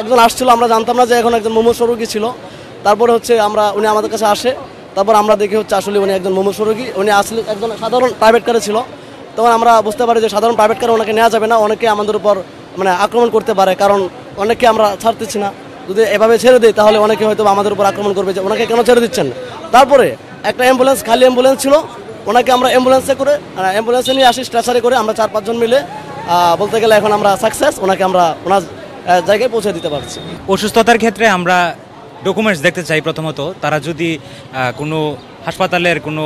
একজন আসছিল, আমরা জানতাম না যে এখন একজন মুমূর্ষু রোগী ছিল। তারপরে হচ্ছে উনি আমাদের কাছে আসে, তারপর আমরা দেখি হচ্ছে আসলে উনি একজন মুমূর্ষু রোগী। উনি আসলে একজন সাধারণ প্রাইভেট কারে ছিল। তখন আমরা বুঝতে পারি যে সাধারণ প্রাইভেট কারে ওনাকে নেওয়া যাবে না, অনেকে আমাদের উপর মানে আক্রমণ করতে পারে, কারণ অনেকে আমরা ছাড়তেছি না। যদি এভাবে ছেড়ে দিই তাহলে অনেকে হয়তো আমাদের উপর আক্রমণ করবে যে ওনাকে কেন ছেড়ে দিচ্ছেন। তারপরে একটা অ্যাম্বুলেন্স, খালি অ্যাম্বুলেন্স ছিল, ওনাকে আমরা অ্যাম্বুলেন্সে নিয়ে আসি, স্ট্রেচারে করে আমরা 4-5 জন মিলে বলতে গেলে এখন আমরা সাকসেস, ওনাকে আমরা ওনার জায়গায় পৌঁছে দিতে পারছি। অসুস্থতার ক্ষেত্রে আমরা ডকুমেন্টস দেখতে চাই। প্রথমত তারা যদি কোনো হাসপাতালের কোনো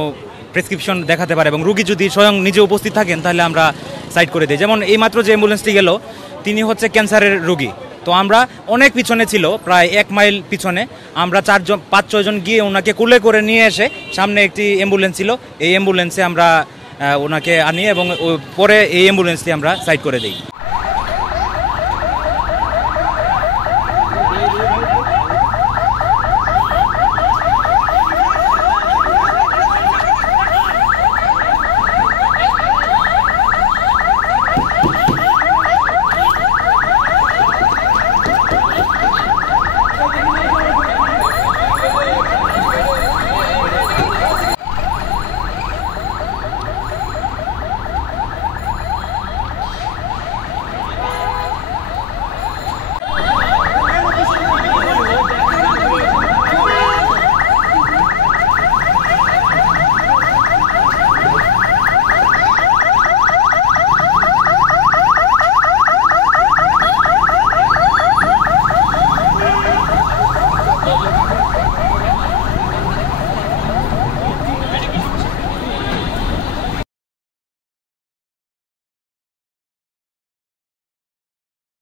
প্রেসক্রিপশন দেখাতে পারে এবং রুগী যদি স্বয়ং নিজে উপস্থিত থাকেন তাহলে আমরা সাইড করে দিই। যেমন এইমাত্র যে অ্যাম্বুলেন্সটি গেল তিনি হচ্ছে ক্যান্সারের রোগী। তো আমরা অনেক পিছনে ছিল, প্রায় 1 মাইল পিছনে, আমরা 5-6 জন গিয়ে ওনাকে কুলে করে নিয়ে এসে সামনে একটি অ্যাম্বুলেন্স ছিল, এই অ্যাম্বুলেন্সে আমরা ওনাকে আনি এবং পরে এই অ্যাম্বুলেন্সটি আমরা সাইড করে দিই।